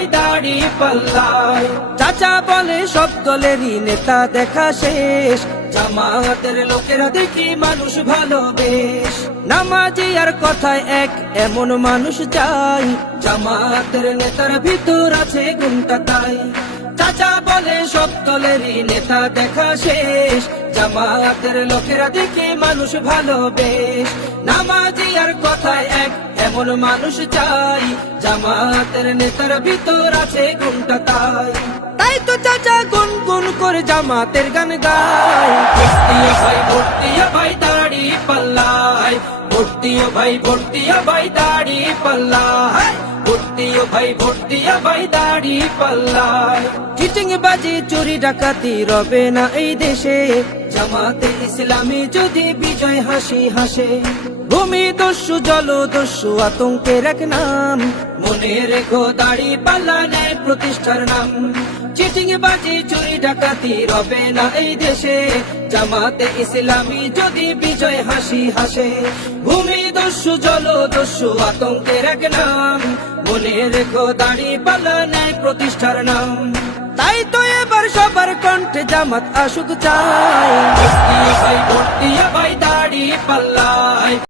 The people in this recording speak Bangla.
ভাই দাড়ি পাল্লায় চাচা বলে, সব দলেরই নেতা দেখা শেষ। জামাতের লোকেরা দেখি মানুষ ভালো বেশ নামাজি আর কথায় এক, এমন মানুষ চাই। জামাতের নেতার ভিতর আছে গুণটা তাই। চাচা বলে, সব দলেরই নেতা দেখা শেষ। জামাতের লোকেরা দেখি মানুষ ভালো বেশ নামাজি আর কথায় এক এমন মানুষ চাই, জামাতের নেতার ভিতর আছে গুণটা তাই। তাই তো চাচা গুন গুন করে জামাতের গান গায় ভাই ভর্তিয়া ভাই দাড়ি পাল্লায়। ভর্তিও ভাই ভর্তিয়া ভাই দাড়ি পাল্লায়। ভাই ভাই, দাড়ি পাল্লায়। চিটিং বাজি, চুরি ডাকাতি রবে না এই দেশে। জামাতে ইসলামী যদি বিজয় হাসি হাসে। ভূমি দস্যু জল দস্যু আতঙ্কের এক নাম। মনে রেখো দাড়ি পাল্লা নেয় প্রতিষ্ঠার নাম। চিটিং বাজি, চুরি ডাকাতি রবে না এই দেশে। জামাতে ইসলামী যদি বিজয় হাসি হাসে। ভূমি দস্যু জল দস্যু আতঙ্কের এক নাম। মনে রেখো, দাড়ি পাল্লা নেয় প্রতিষ্ঠার নাম। তাই তো এবার সবার কণ্ঠে জামাত আসুক চাই। ভাই